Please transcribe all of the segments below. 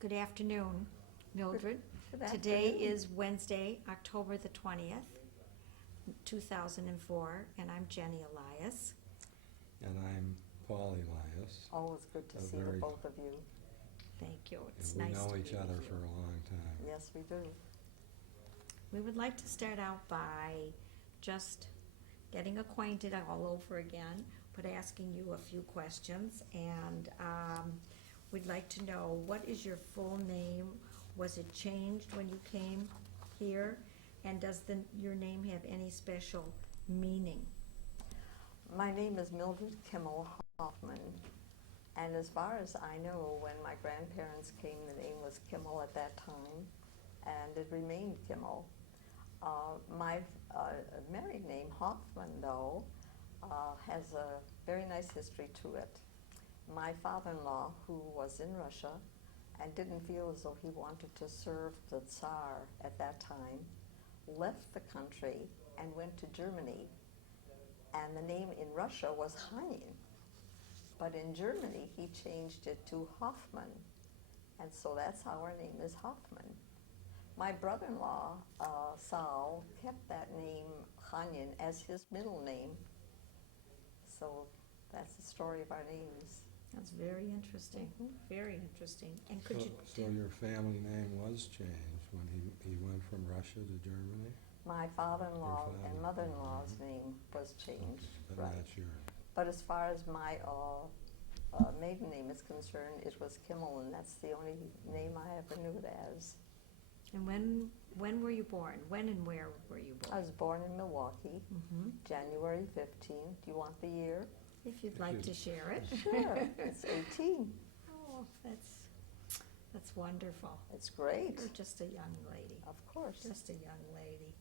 Good afternoon, Mildred. Good Today afternoon. is Wednesday, October the 20th, 2004, and I'm Jenny Elias. And I'm Paul Elias. Always good to A see the very- both of you. Thank you. It's And we nice to know meet each other you. for a long time. Yes, we do. We would like to start out by just getting acquainted all over again, but asking you a few questions. And we'd like to know, what is your full name? Was it changed when you came here? And does your name have any special meaning? My name is Mildred Kimmel Hoffman, and as far as I know, when my grandparents came, the name was Kimmel at that time, and it remained Kimmel. My married name, Hoffman, though, has a very nice history to it. My father-in-law, who was in Russia and didn't feel as though he wanted to serve the Tsar at that time, left the country and went to Germany. And the name in Russia was Hanin. But in Germany, he changed it to Hoffman. And so that's how our name is Hoffman. My brother-in-law, Saul, kept that name Hanin as his middle name. So that's the story of our names. That's very interesting, very interesting. And could you, So your family name was changed when he went from Russia to Germany? My father-in-law Your father. and mother-in-law's name was changed. But Right. not yours. But as far as my maiden name is concerned, it was Kimmel, and that's the only name I ever knew it as. and when were you born? When and where were you I born? was born in Milwaukee, January 15th. Do you want the year? If you'd like to share it. Sure, it's 18. Oh, that's wonderful. It's great, You're just a young lady, of course. just a young lady.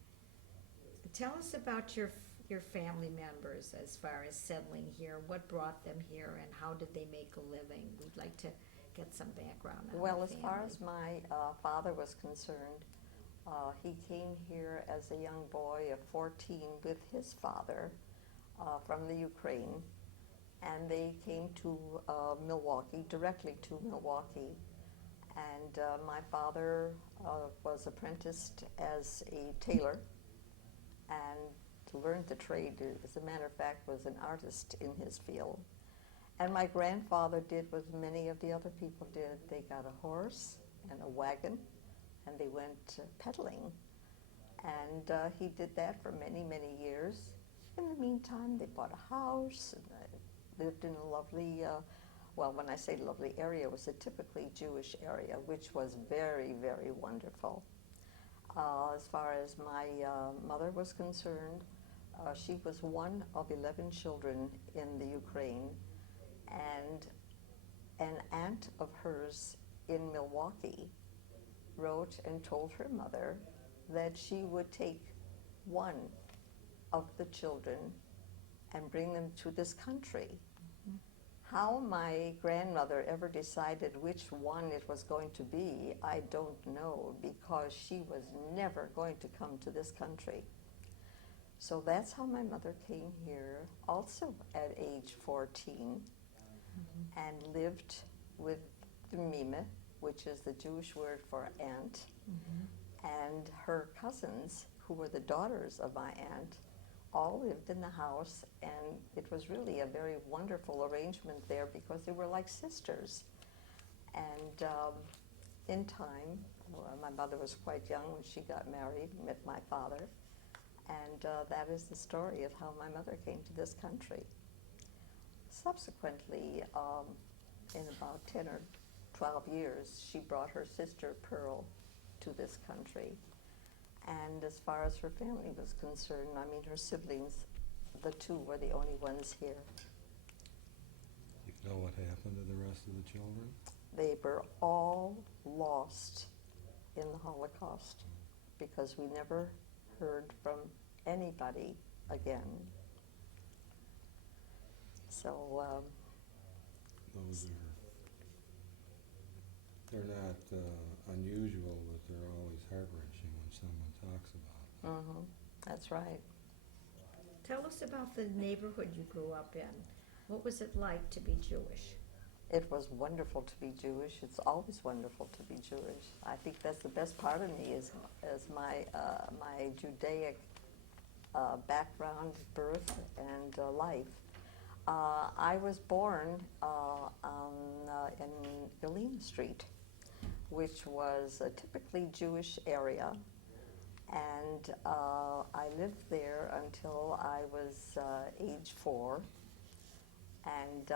Tell us about your family members as far as settling here. What brought them here, and how did they make a living? We'd like to get some background on Well, the as far family. as my father was concerned, he came here as a young boy of 14 with his father from the Ukraine, and they came to Milwaukee, directly to Milwaukee. And my father was apprenticed as a tailor and learned the trade. As a matter of fact, was an artist in his field. And my grandfather did what many of the other people did. They got a horse and a wagon, and they went peddling. And he did that for many, many years. In the meantime, they bought a house and lived in a lovely, well, when I say lovely area, it was a typically Jewish area, which was very, very wonderful. As far as my mother was concerned, she was one of 11 children in the Ukraine, and an aunt of hers in Milwaukee wrote and told her mother that she would take one of the children and bring them to this country. How my grandmother ever decided which one it was going to be, I don't know, because she was never going to come to this country. So that's how my mother came here, also at age 14, and lived with the Mime, which is the Jewish word for aunt, and her cousins, who were the daughters of my aunt, all lived in the house, and it was really a very wonderful arrangement there because they were like sisters. And in time, well, my mother was quite young when she got married, met my father, and that is the story of how my mother came to this country. Subsequently, in about 10 or 12 years, she brought her sister Pearl to this country. And as far as her family was concerned, I mean, her siblings, the two were the only ones here. You know what happened to the rest of the children? They were all lost in the Holocaust because we never heard from anybody again. So, They're not unusual, but they're always heart-wrenching when someone talks about them. that's right. Tell us about the neighborhood you grew up in. What was it like to be Jewish? It was wonderful to be Jewish. It's always wonderful to be Jewish. I think that's the best part of me is my Judaic background, birth, and life. I was born in Galena Street, which was a typically Jewish area, and I lived there until I was age 4, and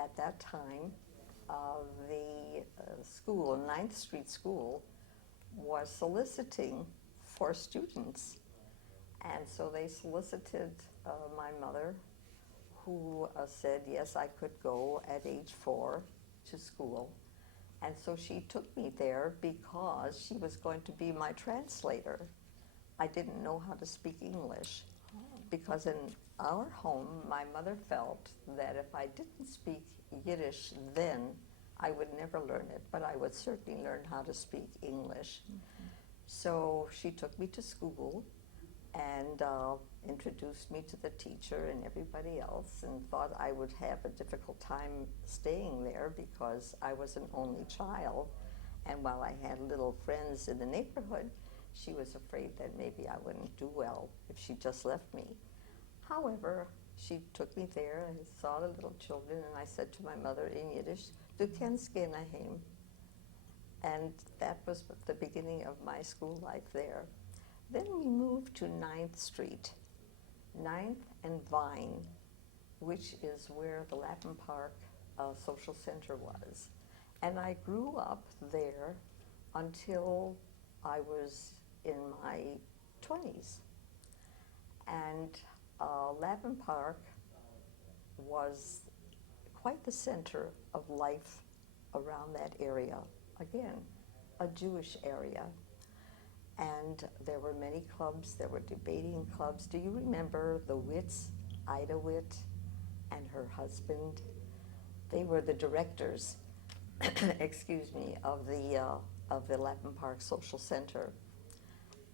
at that time, the school, Ninth Street School, was soliciting for students. And so they solicited my mother, who said, yes, I could go at age 4 to school. And so she took me there because she was going to be my translator. I didn't know how to speak English because in our home, my mother felt that if I didn't speak Yiddish then, I would never learn it, but I would certainly learn how to speak English. Mm-hmm. So she took me to school and introduced me to the teacher and everybody else, and thought I would have a difficult time staying there because I was an only child, and while I had little friends in the neighborhood, she was afraid that maybe I wouldn't do well if she just left me. However, she took me there and saw the little children, and I said to my mother in Yiddish, "Du kennst gehen heim." And that was the beginning of my school life there. Then we moved to 9th Street, 9th and Vine, which is where the Lapham Park Social Center was. And I grew up there until I was in my 20s. And Lapham Park was quite the center of life around that area. Again, a Jewish area. And there were many clubs, there were debating clubs. Do you remember the Witts, Ida Witt and her husband? They were the directors, excuse me, of the Lapham Park Social Center.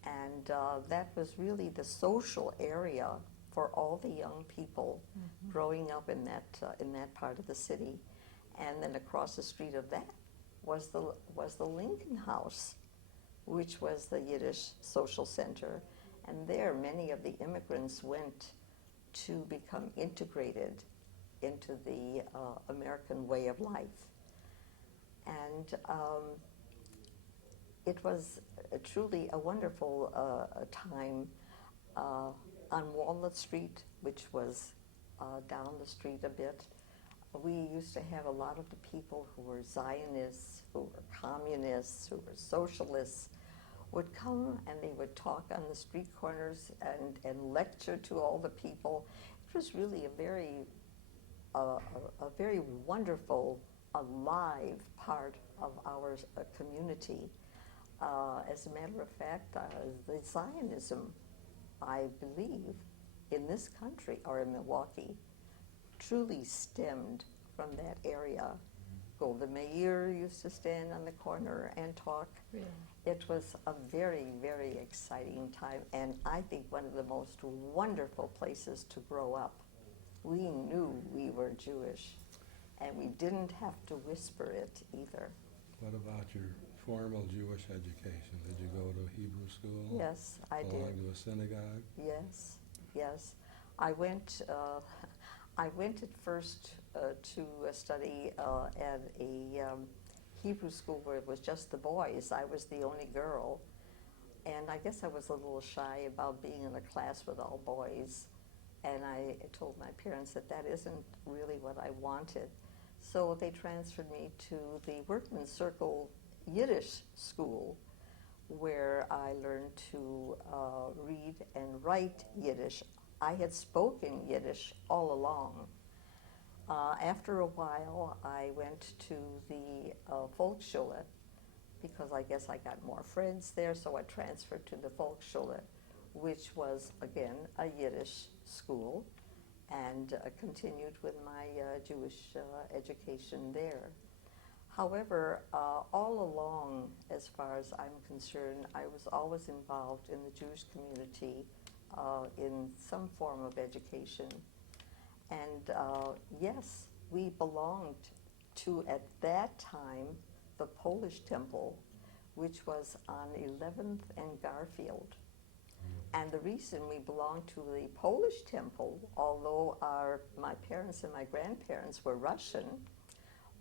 And that was really the social area for all the young people growing up in that part of the city. And then across the street of that was the Lincoln House, which was the Yiddish Social Center. And there many of the immigrants went to become integrated into the American way of life. And it was truly a wonderful time on Walnut Street, which was down the street a bit. We used to have a lot of the people who were Zionists, who were communists, who were socialists, would come and they would talk on the street corners and lecture to all the people. It was really a very wonderful, alive part of our community. As a matter of fact, the Zionism, I believe, in this country, or in Milwaukee, truly stemmed from that area. Golda Meir used to stand on the corner and talk. Really? It was a very, very exciting time, and I think one of the most wonderful places to grow up. We knew we were Jewish, and we didn't have to whisper it either. What about your formal Jewish education? Did you go to Hebrew school? Yes, I did. Belong to a synagogue? Yes, yes. I went at first to study at a Hebrew school where it was just the boys. I was the only girl, and I guess I was a little shy about being in a class with all boys, and I told my parents that that isn't really what I wanted. So they transferred me to the Workman's Circle Yiddish school, where I learned to read and write Yiddish. I had spoken Yiddish all along. After a while, I went to the Volksschule because I guess I got more friends there, so I transferred to the Volksschule, which was, again, a Yiddish school, and continued with my Jewish education there. However, all along, as far as I'm concerned, I was always involved in the Jewish community in some form of education. And yes, we belonged to, at that time, the Polish temple, which was on 11th and Garfield. And the reason we belonged to the Polish temple, although my parents and my grandparents were Russian,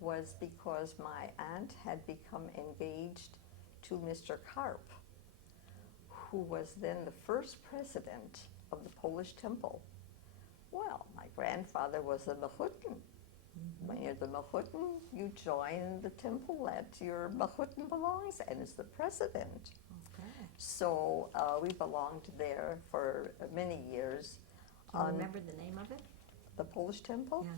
was because my aunt had become engaged to Mr. Karp, who was then the first president of the Polish temple. Well, my grandfather was a Mahutin. When you're the Mahutin, you join the temple that your Mahutin belongs and is the president. Okay. So we belonged there for many years. Do you remember the name of it? The Polish temple? Yeah.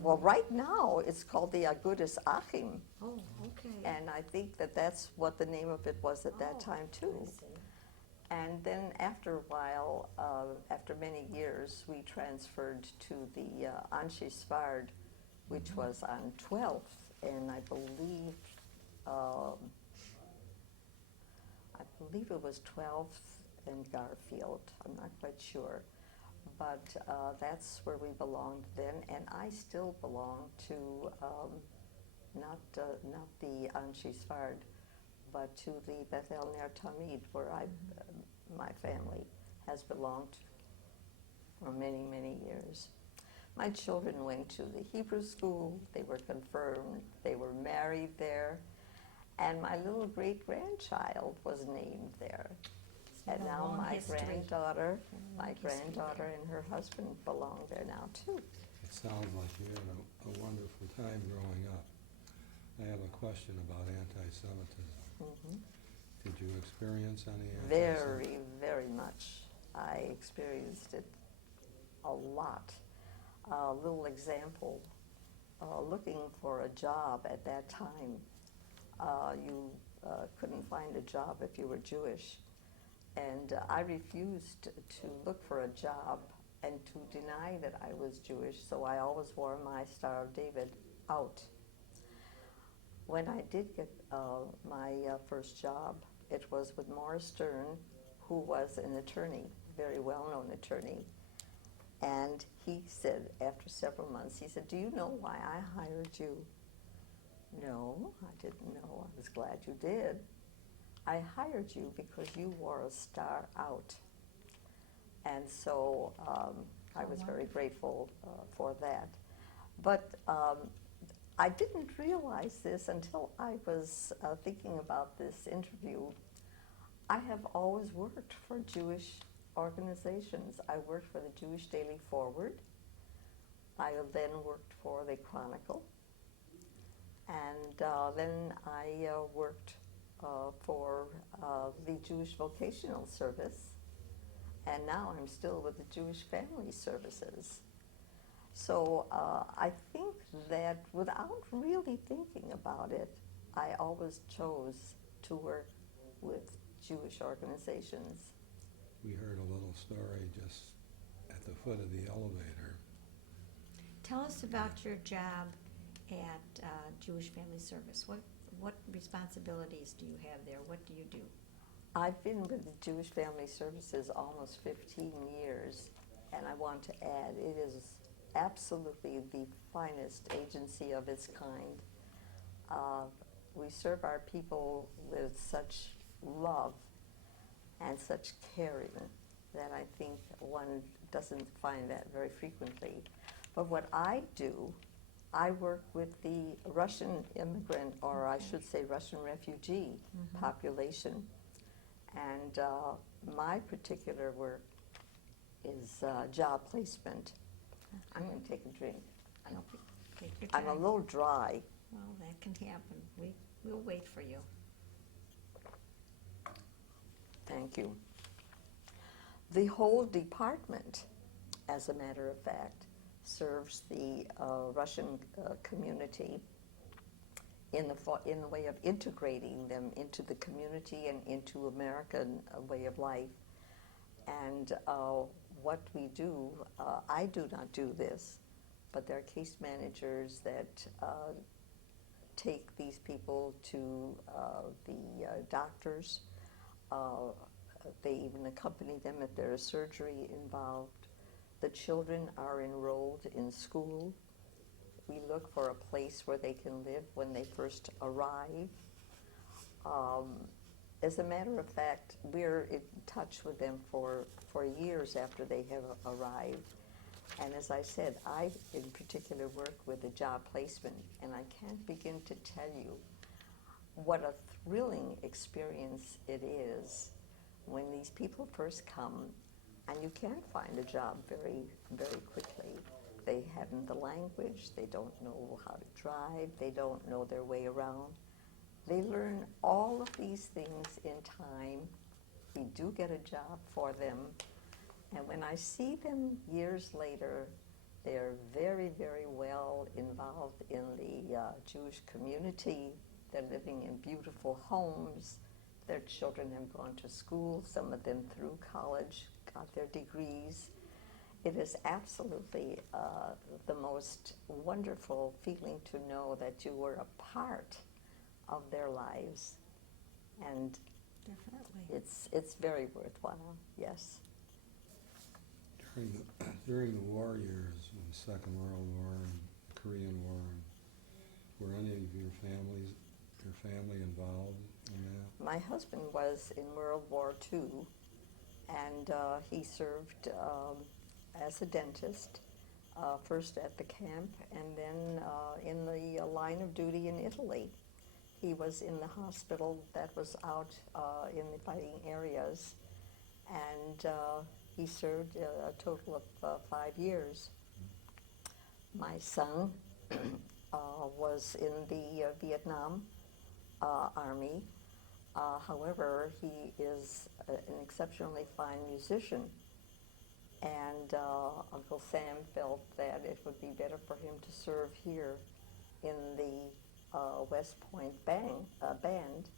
Well, right now it's called the Agudas Achim, Oh, okay. and I think that that's what the name of it was at that Oh, time too. I see. And then after a while, after many years, we transferred to the Anshe Svard, which was on 12th, and I believe it was 12th and Garfield. I'm not quite sure, but that's where we belonged then, and I still belong to not the Anshe Svard, but to the Beth El Ner Tamid, where my family has belonged for many, many years. My children went to the Hebrew school, they were confirmed, they were married there, and my little great-grandchild was named there. And a now long my history. granddaughter, Long history there. and her husband belong there now too. It sounds like you had a wonderful time growing up. I have a question about anti-Semitism. Mhm. Did you experience any anti-Semitism? Very, very much. I experienced it a lot. A little example, looking for a job at that time, you couldn't find a job if you were Jewish. And I refused to look for a job and to deny that I was Jewish, so I always wore my Star of David out. When I did get my first job, it was with Morris Stern, who was an attorney, very well-known attorney. And he said, after several months, he said, "Do you know why I hired you?" "No, I didn't know. I was glad you did. I hired you because you wore a star out." And so I was very grateful for that. But I didn't realize this until I was thinking about this interview. I have always worked for Jewish organizations. I worked for the Jewish Daily Forward. I then worked for the Chronicle. And then I worked for the Jewish Vocational Service. And now I'm still with the Jewish Family Services. So I think that without really thinking about it, I always chose to work with Jewish organizations. We heard a little story just at the foot of the elevator. Tell us about your job at Jewish Family Service. What responsibilities do you have there? What do you do? I've been with the Jewish Family Services almost 15 years, and I want to add, it is absolutely the finest agency of its kind. We serve our people with such love and such caring that I think one doesn't find that very frequently. But what I do, I work with the Russian immigrant, or I should say Russian refugee population. And my particular work is job placement. I'm going to take a drink. Take your I'm time. a little dry. Well, that can happen. We'll wait for you. Thank you. The whole department, as a matter of fact, serves the Russian community in the way of integrating them into the community and into American way of life. And what we do, I do not do this, but there are case managers that take these people to the doctors. They even accompany them if there is surgery involved. The children are enrolled in school. We look for a place where they can live when they first arrive. As a matter of fact, we're in touch with them for years after they have arrived. And as I said, I in particular work with the job placement, and I can't begin to tell you what a thrilling experience it is when these people first come, and you can't find a job very, very quickly. They haven't the language, they don't know how to drive, they don't know their way around. They learn all of these things in time. We do get a job for them. And when I see them years later, they're very, very well involved in the Jewish community. They're living in beautiful homes. Their children have gone to school, some of them through college, got their degrees. It is absolutely the most wonderful feeling to know that you were a part of their lives. And Definitely. it's very worthwhile, yes. During the war years, the Second World War and the Korean War, were any of your family involved in that? My husband was in World War II, and he served as a dentist, first at the camp and then in the line of duty in Italy. He was in the hospital that was out in the fighting areas, and he served a total of 5 years. My son was in the Vietnam Army. However, he is an exceptionally fine musician, and Uncle Sam felt that it would be better for him to serve here in the West Point band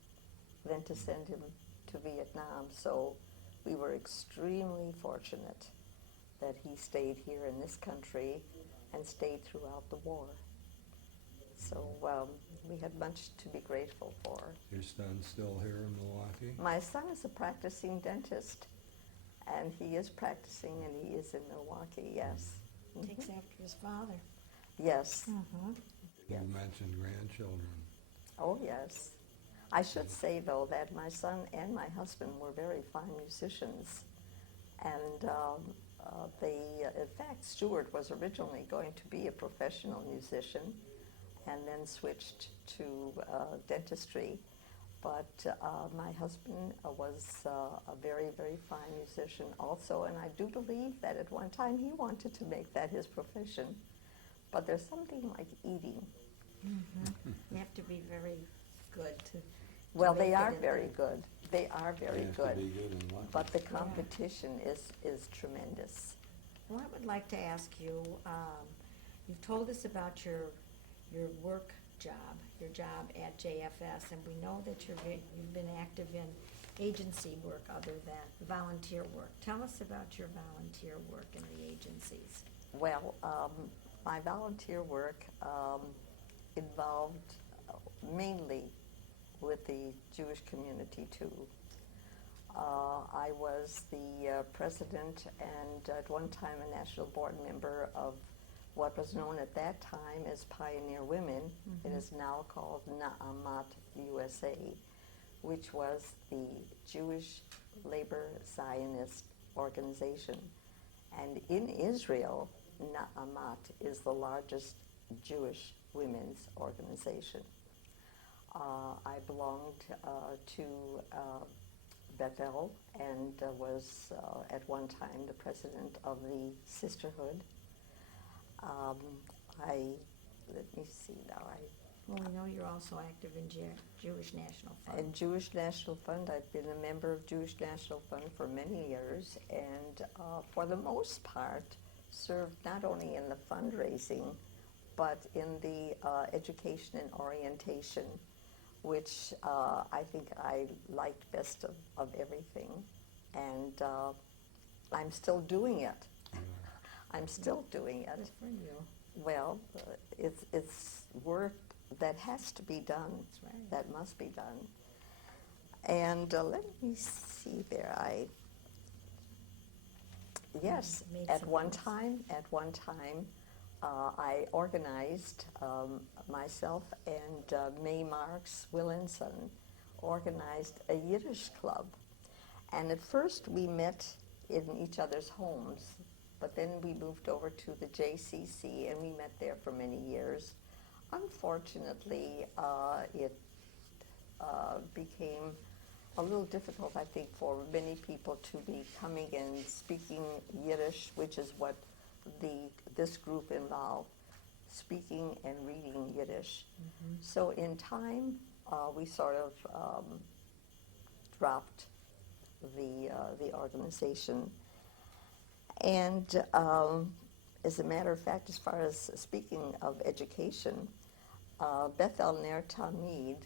than to send him to Vietnam. So we were extremely fortunate that he stayed here in this country and stayed throughout the war. So we had much to be grateful for. Your son's still here in Milwaukee? My son is a practicing dentist, and he is practicing, and he is in Milwaukee, yes. Takes after his father. Yes. Mm-hmm. Yes. You mentioned grandchildren. Oh, yes. I should say, though, that my son and my husband were very fine musicians. And in fact, Stuart was originally going to be a professional musician and then switched to dentistry. But my husband was a very, very fine musician also, and I do believe that at one time he wanted to make that his profession. But there's something like eating. Mm-hmm. You have to be very good to Well, make they it are in very good. They are very You have to good. be good in life. But the competition is tremendous. Well, I would like to ask you, you've told us about your work job, your job at JFS, and we know that you've been active in agency work other than volunteer work. Tell us about your volunteer work in the agencies. Well, my volunteer work involved mainly with the Jewish community too. I was the president and at one time a national board member of what was known at that time as Pioneer Women. Mm-hmm. It is now called Na'amat USA, which was the Jewish Labor Zionist organization. And in Israel, Na'amat is the largest Jewish women's organization. I belonged to Bethel and was at one time the president of the sisterhood. Let me see now. Well, we know you're also active in Jewish National Fund. In Jewish National Fund, I've been a member of Jewish National Fund for many years, and for the most part, served not only in the fundraising, but in the education and orientation, which I think I liked best of everything. And I'm still doing it. I'm still doing it. Good for you. Well, it's work that has to be done. That's right. That must be done. And let me see there. Yes, Made at some one things. time, I organized, myself and May Marks Willinson organized a Yiddish club. And at first we met in each other's homes, but then we moved over to the JCC and we met there for many years. Unfortunately, it became a little difficult, I think, for many people to be coming and speaking Yiddish, which is what this group involved, speaking and reading Yiddish. So in time, we sort of dropped the organization. And as a matter of fact, as far as speaking of education, Beth El Ner Tamid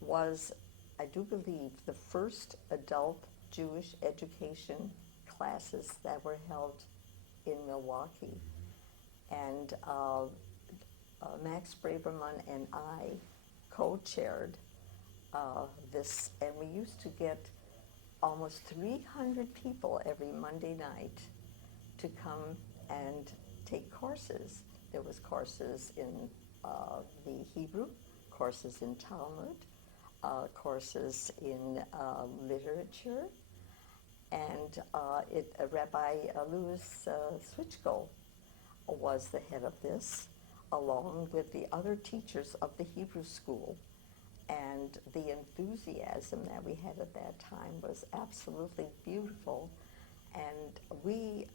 was, I do believe, the first adult Jewish education classes that were held in Milwaukee. And Max Braverman and I co-chaired this, and we used to get almost 300 people every Monday night to come and take courses. There was courses in the Hebrew, courses in Talmud, courses in literature, and Rabbi Louis Switchko was the head of this, along with the other teachers of the Hebrew school. And the enthusiasm that we had at that time was absolutely beautiful. And we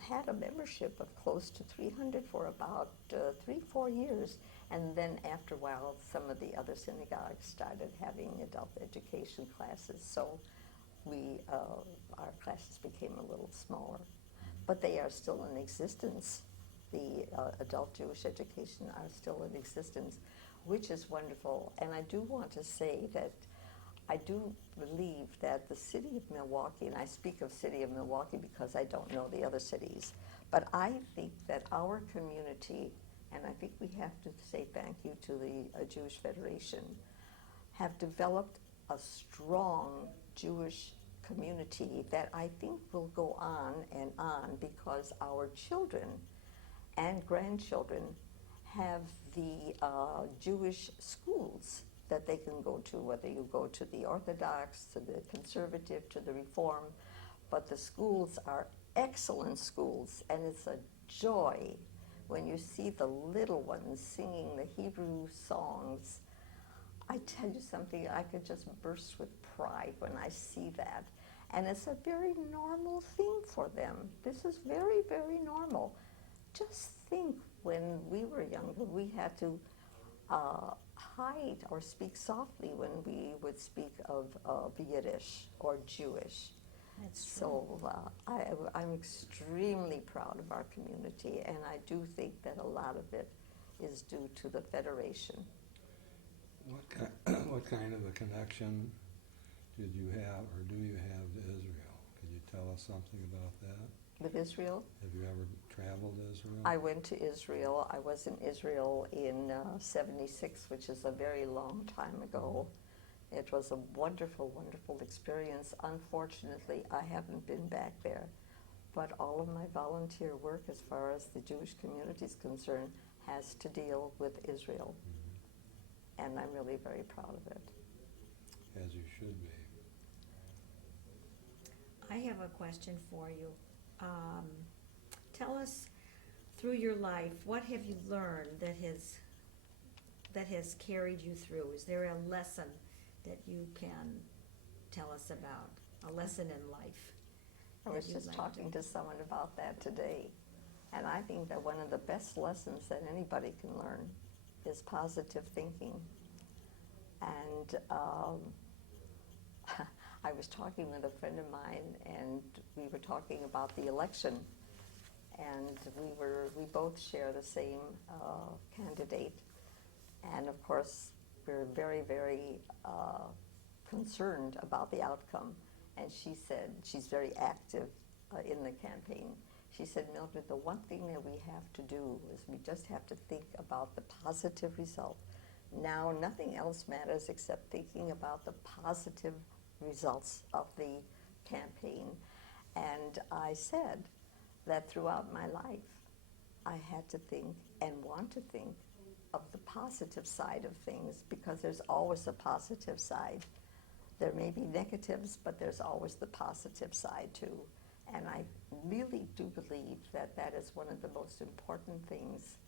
had a membership of close to 300 for about 3-4 years. And then after a while, some of the other synagogues started having adult education classes. So our classes became a little smaller. But they are still in existence. The adult Jewish education are still in existence, which is wonderful. And I do want to say that I do believe that the city of Milwaukee, and I speak of city of Milwaukee because I don't know the other cities, but I think that our community, and I think we have to say thank you to the Jewish Federation, have developed a strong Jewish community that I think will go on and on because our children and grandchildren have the Jewish schools that they can go to, whether you go to the Orthodox, to the Conservative, to the Reform, but the schools are excellent schools, and it's a joy when you see the little ones singing the Hebrew songs. I tell you something, I could just burst with pride when I see that. And it's a very normal thing for them. This is very, very normal. Just think when we were younger, we had to hide or speak softly when we would speak of Yiddish or Jewish. That's So I'm extremely proud of our community, and I do think that a lot of it is due to the Federation. What kind of a connection did you have, or do you have, to Israel? Could you tell us something about that? With Israel? Have you ever traveled to Israel? I went to Israel. I was in Israel in '76, which is a very long time ago. It was a wonderful, wonderful experience. Unfortunately, I haven't been back there. But all of my volunteer work, as far as the Jewish community is concerned, has to deal with Israel. And I'm really very proud of it. As you should be. I have a question for you. Tell us, through your life, what have you learned that has carried you through? Is there a lesson that you can tell us about? A lesson in life? I was just talking to someone about that today. And I think that one of the best lessons that anybody can learn is positive thinking. And I was talking with a friend of mine, and we were talking about the election, and we both share the same candidate, and of course we're very, very concerned about the outcome. And she said, she's very active in the campaign. She said, Mildred, the one thing that we have to do is we just have to think about the positive result. Now, nothing else matters except thinking about the positive results of the campaign. And I said that throughout my life, I had to think and want to think of the positive side of things, because there's always a positive side. There may be negatives, but there's always the positive side too. And I really do believe that that is one of the most important things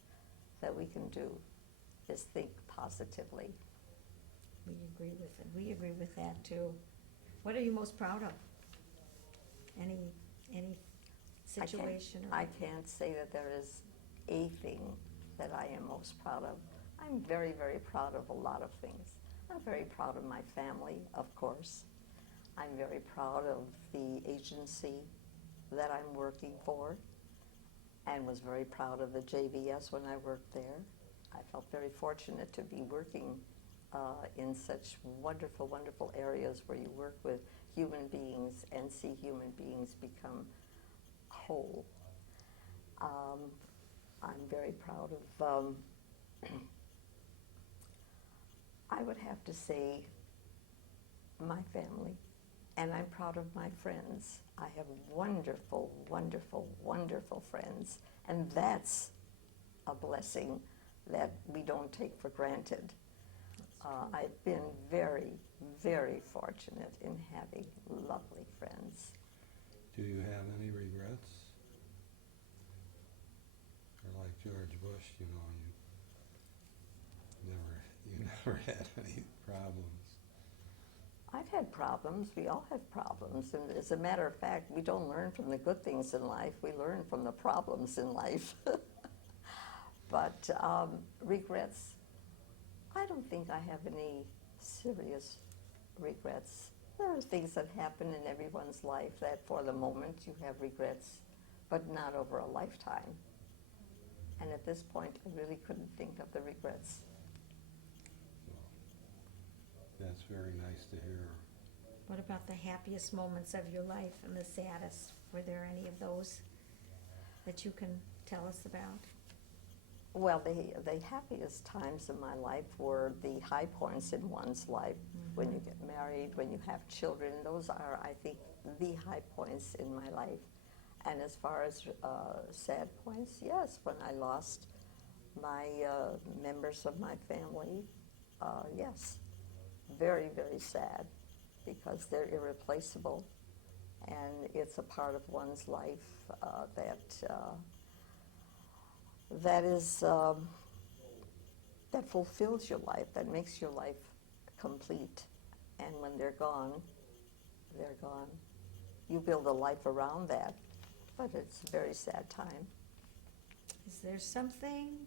that we can do, is think positively. We agree with that too. What are you most proud of? Any situation? I can't say that there is a thing that I am most proud of. I'm very, very proud of a lot of things. I'm very proud of my family, of course. I'm very proud of the agency that I'm working for, and was very proud of the JVS when I worked there. I felt very fortunate to be working in such wonderful, wonderful areas where you work with human beings and see human beings become whole. I'm very proud of, I would have to say, my family, and I'm proud of my friends. I have wonderful, wonderful, wonderful friends, and that's a blessing that we don't take for granted. I've been very, very fortunate in having lovely friends. Do you have any regrets? Or like George Bush, you never had any problems. I've had problems. We all have problems. And as a matter of fact, we don't learn from the good things in life. We learn from the problems in life. But regrets, I don't think I have any serious regrets. There are things that happen in everyone's life that for the moment you have regrets, but not over a lifetime. And at this point, I really couldn't think of the regrets. That's very nice to hear. What about the happiest moments of your life and the saddest? Were there any of those that you can tell us about? Well, the happiest times in my life were the high points in one's life. When you get married, when you have children. Those are, I think, the high points in my life. And as far as sad points, yes, when I lost my members of my family, yes, very, very sad, because they're irreplaceable, and it's a part of one's life that fulfills your life, that makes your life complete. And when they're gone, they're gone. You build a life around that, but it's a very sad time. Is there something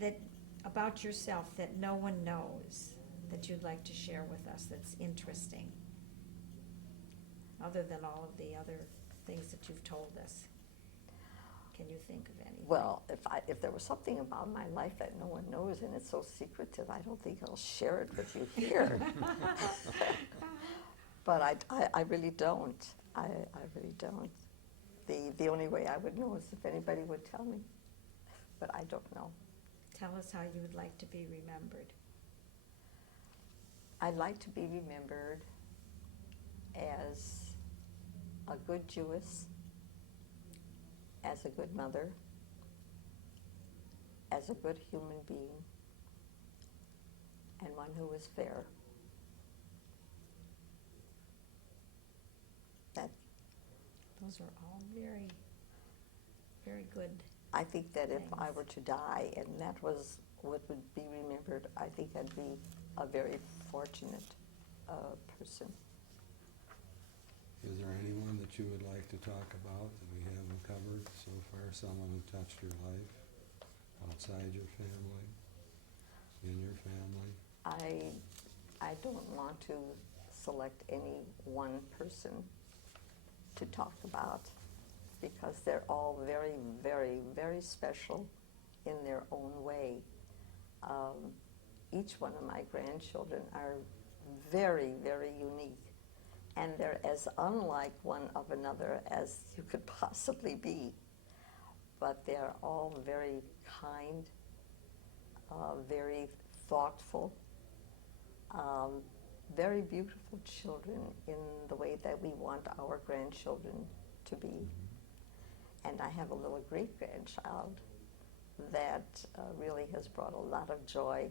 that about yourself that no one knows that you'd like to share with us that's interesting, other than all of the other things that you've told us? Can you think of any? Well, if there was something about my life that no one knows and it's so secretive, I don't think I'll share it with you here. But I really don't. I really don't. The only way I would know is if anybody would tell me, but I don't know. Tell us how you would like to be remembered. I'd like to be remembered as a good Jewess, as a good mother, as a good human being, and one who is fair. Those are all very, very good. I think that if I Thanks. were to die and that was what would be remembered, I think I'd be a very fortunate person. Is there anyone that you would like to talk about that we haven't covered so far? Someone who touched your life outside your family, in your family? I don't want to select any one person to talk about, because they're all very, very, very special in their own way. Each one of my grandchildren are very, very unique, and they're as unlike one of another as you could possibly be. But they're all very kind, very thoughtful, very beautiful children in the way that we want our grandchildren to be. And I have a little great-grandchild that really has brought a lot of joy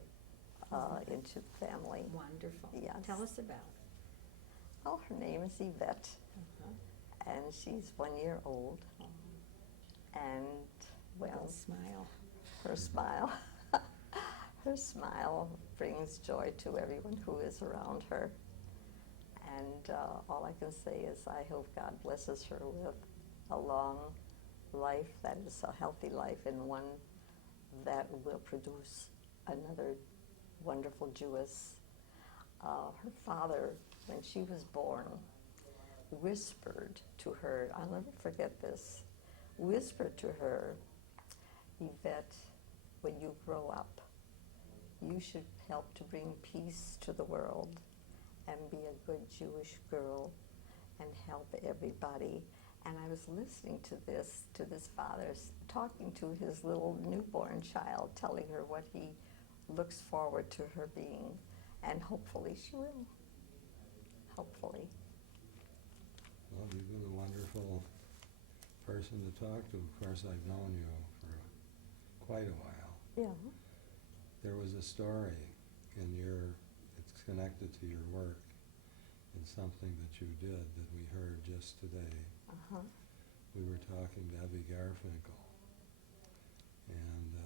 into the family. Wonderful. Yes. Tell us about it. Oh, her name is Yvette, Uh-huh. and she's 1 year old. And, well, Little smile. her smile, her smile brings joy to everyone who is around her. And all I can say is I hope God blesses her with a long life that is a healthy life, and one that will produce another wonderful Jewess. Her father, when she was born, whispered to her, I'll never forget this, whispered to her, Yvette, when you grow up, you should help to bring peace to the world and be a good Jewish girl and help everybody. And I was listening to this father talking to his little newborn child, telling her what he looks forward to her being, and hopefully she will. Hopefully. Well, you've been a wonderful person to talk to. Of course, I've known you for quite a while. Yeah. There was a story it's connected to your work, and something that you did that we heard just today. Uh-huh. We were talking to Abby Garfinkel, and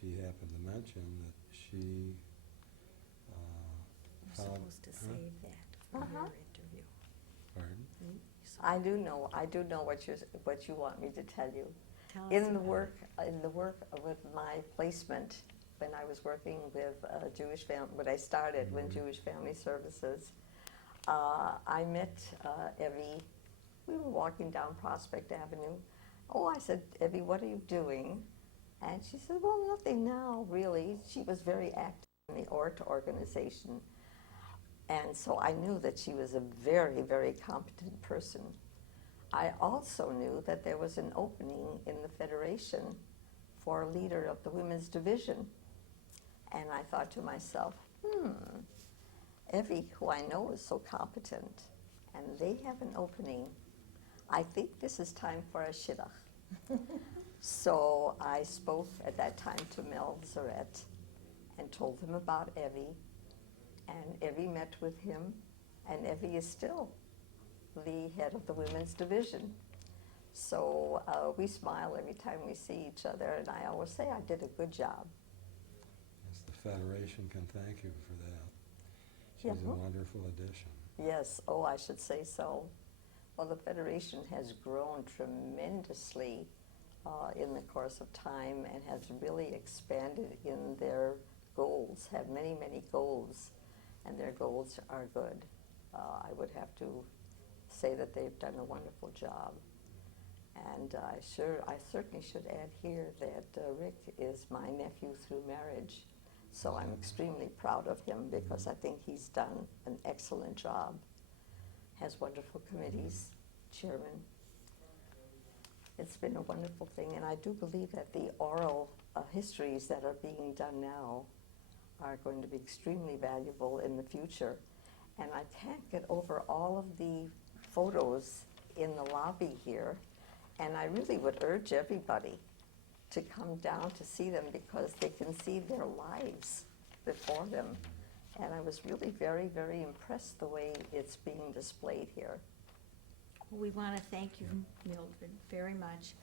she happened to mention that she You're found... supposed to save that for Uh-huh. your interview. Pardon? I do know what you want me to tell you. Tell us In the about work with my placement, when I was working with Jewish family, when I started with Jewish Family Services, I met Evie. We were walking down Prospect Avenue. Oh, I said, Evie, what are you doing? And she said, well, nothing now, really. She was very active in the ORT organization. And so I knew that she was a very, very competent person. I also knew that there was an opening in the Federation for a leader of the women's division. And I thought to myself, Evie, who I know is so competent, and they have an opening, I think this is time for a shidduch. So I spoke at that time to Mildred and told him about Evie, and Evie met with him, and Evie is still the head of the women's division. So we smile every time we see each other, and I always say I did a good job. Yes, the Federation can thank you for that. She's Yeah. a wonderful addition. Yes, oh, I should say so. Well, the Federation has grown tremendously in the course of time and has really expanded in their goals, have many, many goals, and their goals are good. I would have to say that they've done a wonderful job. And I certainly should add here that Rick is my nephew through marriage. So I'm extremely proud of him because I think he's done an excellent job. Has wonderful committees, chairman. It's been a wonderful thing, and I do believe that the oral histories that are being done now are going to be extremely valuable in the future. And I can't get over all of the photos in the lobby here, and I really would urge everybody to come down to see them because they can see their lives before them. And I was really very, very impressed the way it's being displayed here. We want to thank you, Mildred, very much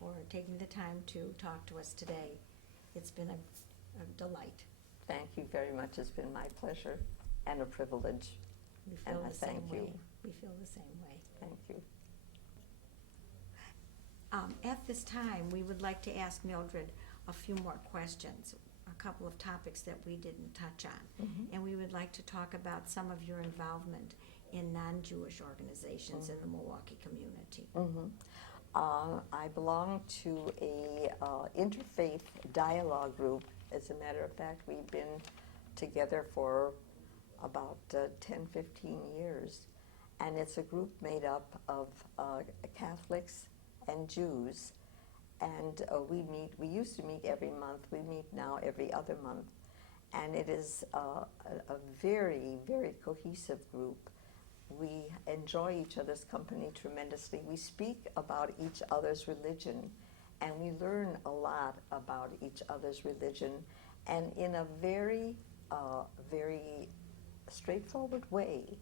for taking the time to talk to us today. It's been a delight. Thank you very much. It's been my pleasure and a privilege. We feel And I the same thank you. way. We feel the same way. Thank you. At this time, we would like to ask Mildred a few more questions, a couple of topics that we didn't touch on. And we would like to talk about some of your involvement in non-Jewish organizations in the Milwaukee community. I belong to a interfaith dialogue group. As a matter of fact, we've been together for about 10, 15 years. And it's a group made up of Catholics and Jews. And we used to meet every month. We meet now every other month. And it is a very, very cohesive group. we enjoy each other's company tremendously. We speak about each other's religion, and we learn a lot about each other's religion, and in a very, very straightforward way.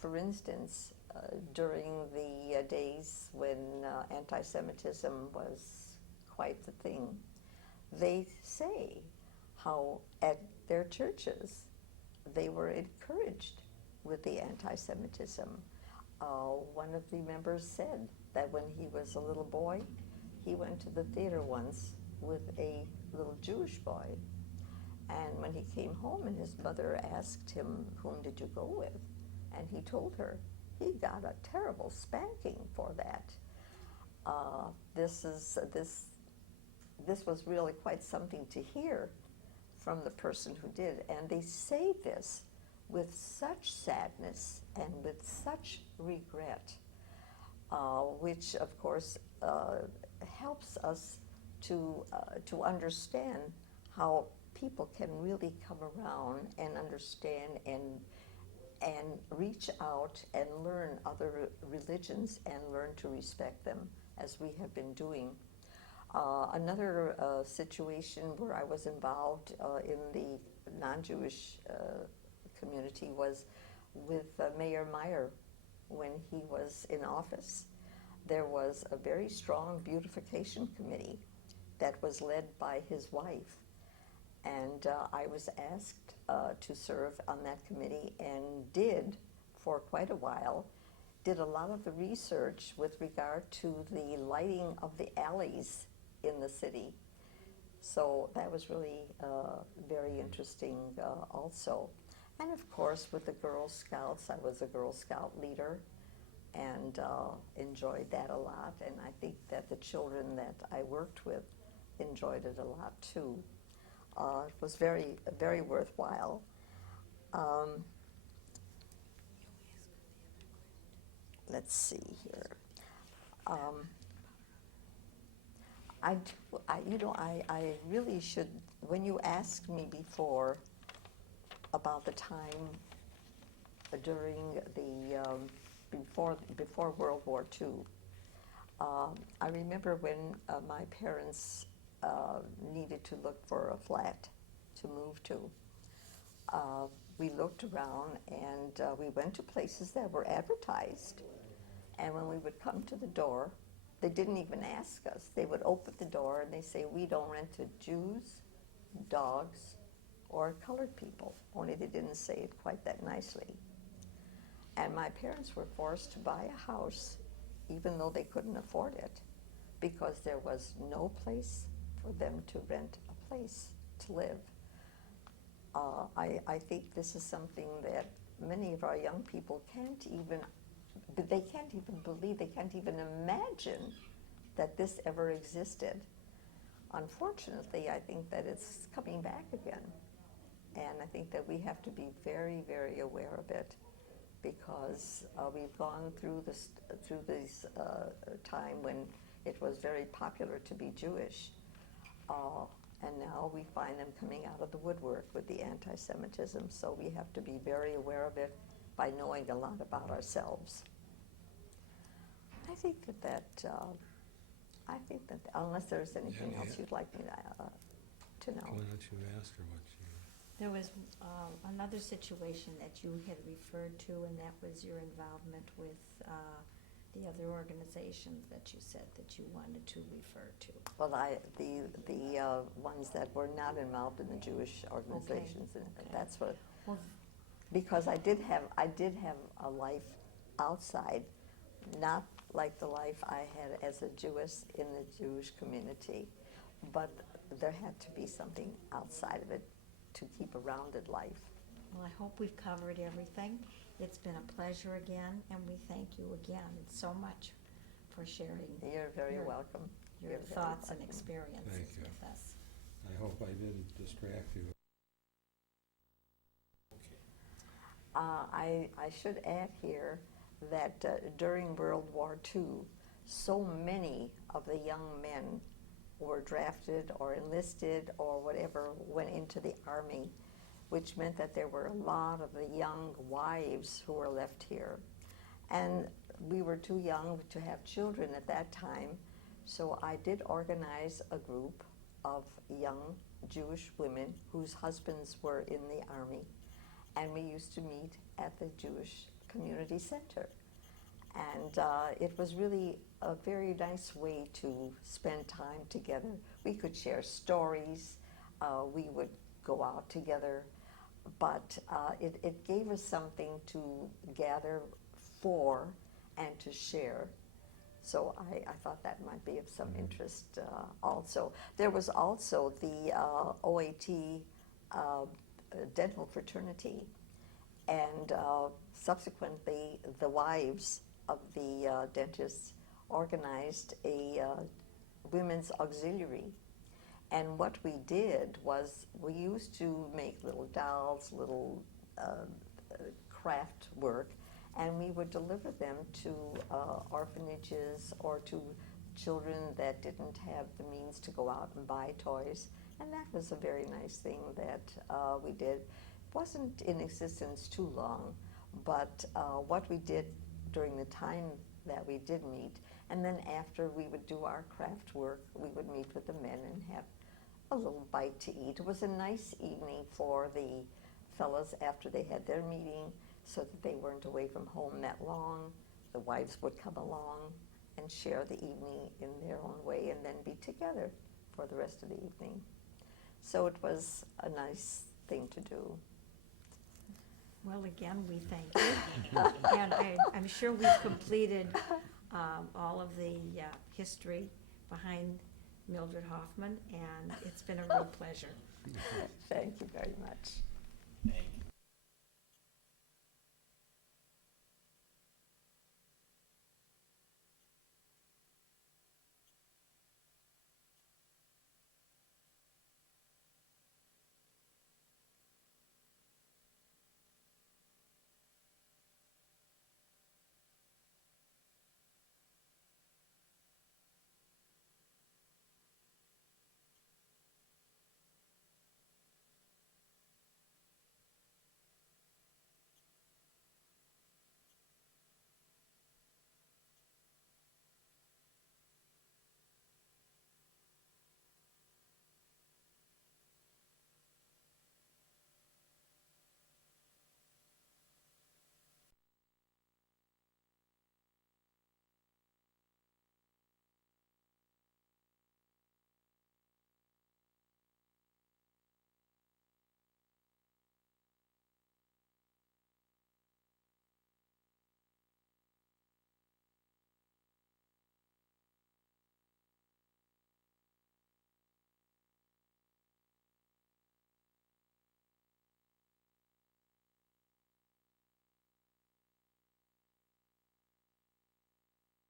For instance, during the days when anti-Semitism was quite the thing, they say how at their churches they were encouraged with the anti-Semitism. One of the members said that when he was a little boy, he went to the theater once with a little Jewish boy. And when he came home and his mother asked him, "Whom did you go with?" And he told her he got a terrible spanking for that. This was really quite something to hear from the person who did. And they say this with such sadness and with such regret, which of course helps us to understand how people can really come around and understand and reach out and learn other religions and learn to respect them, as we have been doing. Another situation where I was involved in the non-Jewish community was with Mayor Meyer when he was in office. There was a very strong beautification committee that was led by his wife. And I was asked to serve on that committee and did for quite a while, did a lot of the research with regard to the lighting of the alleys in the city. So that was really very interesting also. And of course with the Girl Scouts, I was a Girl Scout leader and enjoyed that a lot. And I think that the children that I worked with enjoyed it a lot too. It was very, very worthwhile. Let's see here. I really should, when you asked me before about the time during the, before World War II, I remember when my parents needed to look for a flat to move to. We looked around and we went to places that were advertised. And when we would come to the door, they didn't even ask us. They would open the door and they say, "We don't rent to Jews, dogs, or colored people." Only they didn't say it quite that nicely. And my parents were forced to buy a house even though they couldn't afford it, because there was no place for them to rent a place to live. I think this is something that many of our young people can't even believe, they can't even imagine that this ever existed. Unfortunately, I think that it's coming back again. And I think that we have to be very, very aware of it, because we've gone through this time when it was very popular to be Jewish. And now we find them coming out of the woodwork with the anti-Semitism. So we have to be very aware of it by knowing a lot about ourselves. I think that unless there's anything else you'd like me to know. Why don't you ask her what she... There was another situation that you had referred to, and that was your involvement with the other organizations that you said that you wanted to refer to. Well, the ones that were not involved in the Jewish organizations, Okay. and that's what. Well, Because I did have a life outside, not like the life I had as a Jewess in the Jewish community, but there had to be something outside of it to keep a rounded life. well, I hope we've covered everything. It's been a pleasure again, and we thank you again so much for sharing You're very You're- welcome. your You're very thoughts and welcome. experiences Thank you. with us. I hope I didn't distract you. I should add here that during World War II, so many of the young men were drafted or enlisted or whatever, went into the Army, which meant that there were a lot of the young wives who were left here. And we were too young to have children at that time, so I did organize a group of young Jewish women whose husbands were in the army, and we used to meet at the Jewish Community Center. And it was really a very nice way to spend time together. We could share stories, we would go out together, but it gave us something to gather for and to share. So I thought that might be of some interest also. There was also the OAT dental fraternity, and subsequently the wives of the dentists organized a women's auxiliary. And what we did was we used to make little dolls, little craft work, and we would deliver them to orphanages or to children that didn't have the means to go out and buy toys. And that was a very nice thing that we did. It wasn't in existence too long, but what we did during the time that we did meet, and then after we would do our craft work, we would meet with the men and have a little bite to eat. It was a nice evening for the fellows after they had their meeting, so that they weren't away from home that long. The wives would come along and share the evening in their own way and then be together for the rest of the evening. So it was a nice thing to do. Well, again, we thank you. And I'm sure we've completed all of the history behind Mildred Hoffman, and it's been a real pleasure. Thank you very much.